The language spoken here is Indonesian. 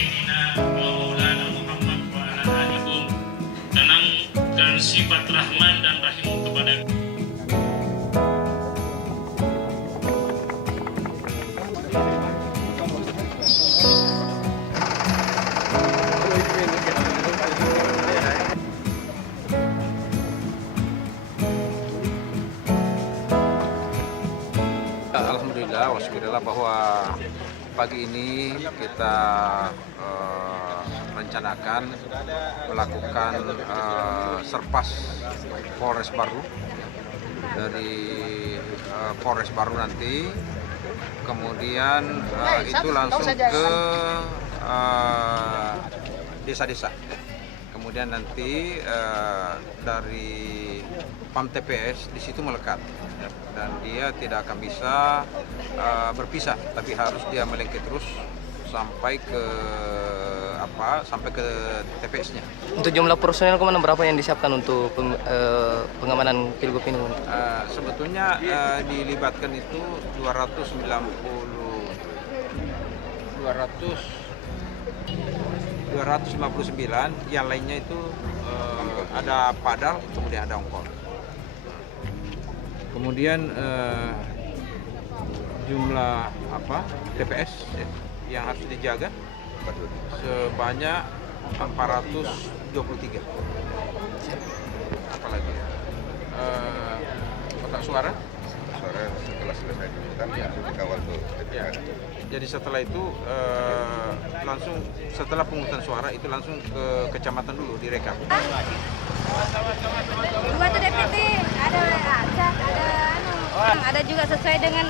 Sayyidina wa Maulana Muhammad wa ala alihi. Tanamkan sifat Rahman dan Rahim kepada Alhamdulillah, wasyukurillah bahwa pagi ini kita rencanakan melakukan serpas Polres Baru dari Polres Baru nanti, kemudian itu langsung ke desa-desa. Kemudian nanti dari PAM TPS di situ melekat, dan dia tidak akan bisa berpisah, tapi harus dia melengket terus sampai ke TPS-nya. Untuk jumlah personel kemana berapa yang disiapkan untuk pengamanan Pilgub ini? Sebetulnya dilibatkan itu 259, yang lainnya itu ada padal, kemudian ada ongkol. Kemudian jumlah TPS yang harus dijaga sebanyak 423. Apalagi kotak suara setelah selesai pemungutan langsung dikawal tuh. Ya. Jadi setelah itu langsung setelah pemungutan suara itu langsung ke kecamatan dulu direkap. Dua DPT ada juga sesuai dengan